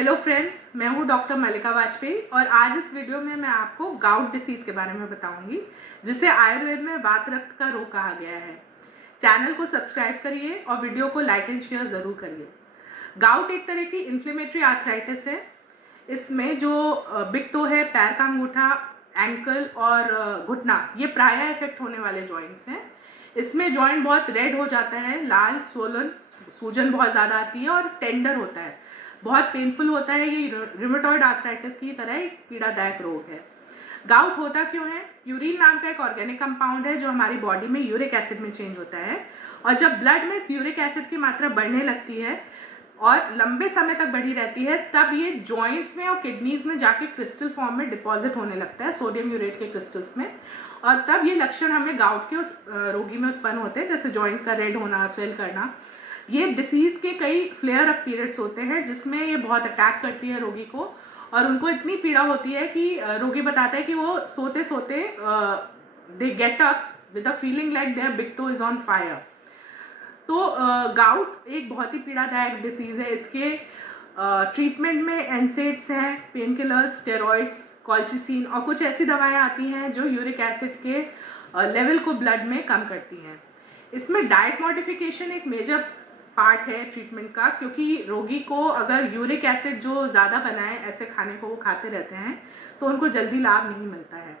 Hello friends, मैं हूँ doctor मल्लिका वाजपेयी और आज इस वीडियो में मैं आपको गाउट डिसीज़ के बारे में बताऊंगी, जिसे आयुर्वेद में वात रक्त का रोग कहा गया है। चैनल को सब्सक्राइब करिए और वीडियो को लाइक एंड शेयर ज़रूर करिए। गाउट एक तरह की इन्फ्लेमेटरी आर्थराइटिस है। इसमें जो बिग टो है, पैर का अंगूठा, एंकल और घुटना, ये प्रायः इफेक्ट होने वाले जॉइंट्स हैं। इसमें जॉइंट बहुत रेड हो जाता है, लाल, स्वोलन, सूजन बहुत ज़्यादा आती है और टेंडर होता है, बहुत पेनफुल होता है। ये रूमेटॉइड आर्थराइटिस की तरह एक पीड़ादायक रोग है। गाउट होता क्यों है? यूरिन नाम का एक ऑर्गेनिक कंपाउंड है जो हमारी बॉडी में यूरिक एसिड में चेंज होता है, और जब ब्लड में इस यूरिक एसिड की मात्रा बढ़ने लगती है और लंबे समय तक बढ़ी रहती है, तब ये जॉइंट्स में और किडनीज में जाके क्रिस्टल फॉर्म में डिपॉजिट होने लगता है, सोडियम यूरेट के क्रिस्टल्स में, और तब ये लक्षण हमें गाउट के रोगी में उत्पन्न होते हैं, जैसे जॉइंट्स का रेड होना, स्वेल करना। ये डिसीज़ के कई फ्लेयर अप पीरियड्स होते हैं जिसमें ये बहुत अटैक करती है रोगी को, और उनको इतनी पीड़ा होती है कि रोगी बताता है कि वो सोते सोते they get up with a feeling like their big toe is on fire. तो गाउट एक बहुत ही पीड़ादायक डिसीज़ है। इसके ट्रीटमेंट में एनसेड्स हैं, पेन किलर्स, स्टेरॉइड्स, कॉल्चिसिन और कुछ ऐसी दवाएं आती हैं जो यूरिक एसिड के लेवल को ब्लड में कम करती हैं। इसमें डाइट मॉडिफिकेशन एक मेजर पार्ट है ट्रीटमेंट का, क्योंकि रोगी को अगर यूरिक एसिड जो ज़्यादा बनाए ऐसे खाने को वो खाते रहते हैं तो उनको जल्दी लाभ नहीं मिलता है।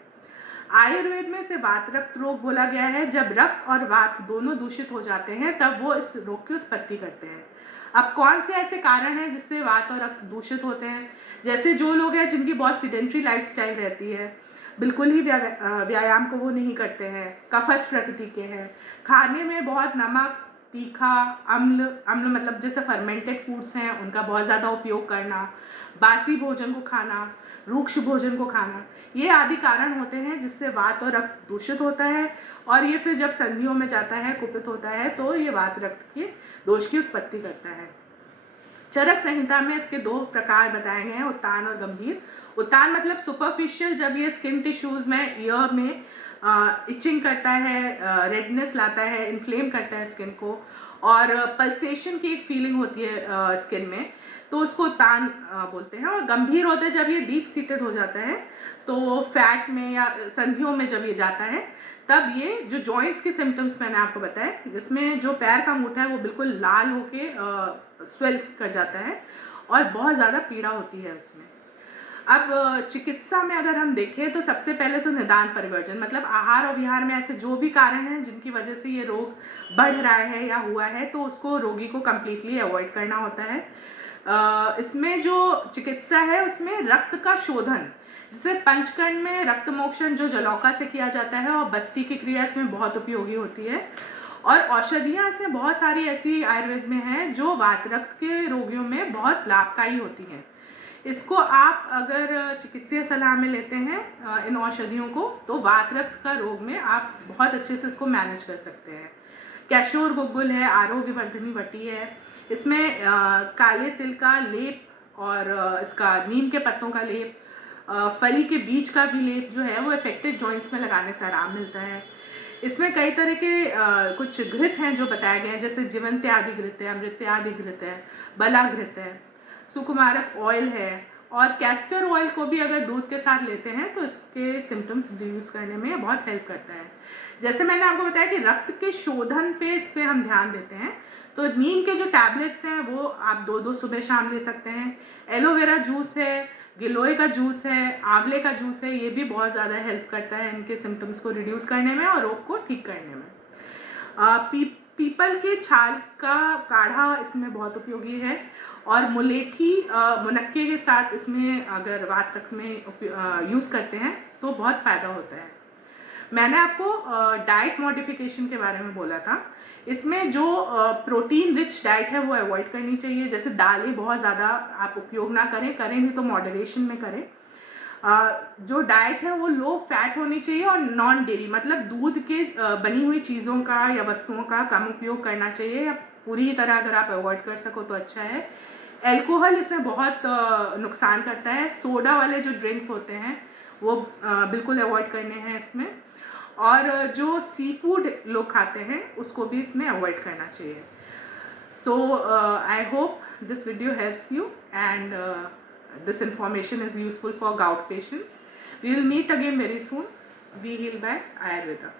आयुर्वेद में इसे वात रक्त रोग बोला गया है। जब रक्त और वात दोनों दूषित हो जाते हैं तब वो इस रोग की उत्पत्ति करते हैं। अब कौन से ऐसे कारण हैं जिससे वात और रक्त दूषित होते हैं? जैसे जो लोग हैं जिनकी बहुत सिडेंट्री लाइफस्टाइल रहती है, बिल्कुल ही व्यायाम को वो नहीं करते हैं, कफश प्रकृति के हैं, खाने में बहुत नमक, तीखा, अम्ल मतलब जैसे फर्मेंटेड फूड्स हैं उनका बहुत ज़्यादा उपयोग करना, बासी भोजन को खाना, रूक्ष भोजन को खाना, ये आदि कारण होते हैं जिससे वात और रक्त दूषित होता है, और ये फिर जब संधियों में जाता है, कुपित होता है, तो ये वात रक्त के दोष की उत्पत्ति करता है। चरक संहिता में इसके दो प्रकार बताए गए हैं, उत्तान और गंभीर। उत्तान मतलब सुपरफिशियल, जब ये स्किन टिश्यूज में, ईयर में इचिंग करता है, रेडनेस लाता है, इन्फ्लेम करता है स्किन को, और पल्सेशन की एक फीलिंग होती है स्किन में, तो उसको उत्तान बोलते हैं। और गंभीर होता है जब ये डीप सीटेड हो जाता है, तो फैट में या संधियों में जब ये जाता है, तब ये जो जॉइंट्स के सिम्टम्स मैंने आपको बताए, जिसमें जो पैर का अंगूठा है वो बिल्कुल लाल होके स्वेल कर जाता है और बहुत ज़्यादा पीड़ा होती है उसमें। अब चिकित्सा में अगर हम देखें तो सबसे पहले तो निदान परिवर्जन, मतलब आहार और विहार में ऐसे जो भी कारण हैं जिनकी वजह से ये रोग बढ़ रहा है या हुआ है, तो उसको रोगी को कम्प्लीटली अवॉइड करना होता है। इसमें जो चिकित्सा है उसमें रक्त का शोधन, जैसे पंचकर्म में रक्त मोक्षण जो जलौका से किया जाता है, और बस्ती की क्रिया इसमें बहुत उपयोगी होती है, और औषधियाँ इसमें बहुत सारी ऐसी आयुर्वेद में हैं जो वात रक्त के रोगियों में बहुत लाभकारी होती हैं। इसको आप अगर चिकित्सीय सलाह में लेते हैं इन औषधियों को, तो वात रक्त का रोग में आप बहुत अच्छे से इसको मैनेज कर सकते हैं। कैशोर गुग्गुल है, आरोग्य वर्धनी वटी है, इसमें काले तिल का लेप और इसका नीम के पत्तों का लेप, फली के बीज का भी लेप जो है वो इफेक्टेड जॉइंट्स में लगाने से आराम मिलता है। इसमें कई तरह के कुछ घृत हैं जो बताए गए हैं, जैसे जीवंत्यादि घृत है, अमृत्यादि घृत है, बला घृत है, सुकुमारक ऑयल है, और कैस्टर ऑयल को भी अगर दूध के साथ लेते हैं तो इसके सिम्टम्स रिड्यूस करने में बहुत हेल्प करता है। जैसे मैंने आपको बताया कि रक्त के शोधन पे इस पर हम ध्यान देते हैं, तो नीम के जो टैबलेट्स हैं वो आप 2-2 सुबह शाम ले सकते हैं। एलोवेरा जूस है, गिलोय का जूस है, आंवले का जूस है, ये भी बहुत ज़्यादा हेल्प करता है इनके सिम्टम्स को रिड्यूस करने में और रोग को ठीक करने में। पीपल के छाल का काढ़ा इसमें बहुत उपयोगी है, और मुलेठी मुनक्के के साथ इसमें अगर वात रक्त में यूज़ करते हैं तो बहुत फ़ायदा होता है। मैंने आपको डाइट मॉडिफिकेशन के बारे में बोला था। इसमें जो प्रोटीन रिच डाइट है वो अवॉइड करनी चाहिए, जैसे दालें बहुत ज़्यादा आप उपयोग ना करें, करें भी तो मॉडरेशन में करें। जो डाइट है वो लो फैट होनी चाहिए, और नॉन डेयरी मतलब दूध के बनी हुई चीज़ों का या वस्तुओं का कम उपयोग करना चाहिए, या पूरी तरह अगर आप अवॉइड कर सको तो अच्छा है। एल्कोहल इसमें बहुत नुकसान करता है। सोडा वाले जो ड्रिंक्स होते हैं वो बिल्कुल अवॉइड करने हैं इसमें, और जो सी फूड लोग खाते हैं उसको भी इसमें अवॉइड करना चाहिए। So I hope this video helps you and this information is useful for gout patients. We will meet again very soon. Be healed by Ayurveda.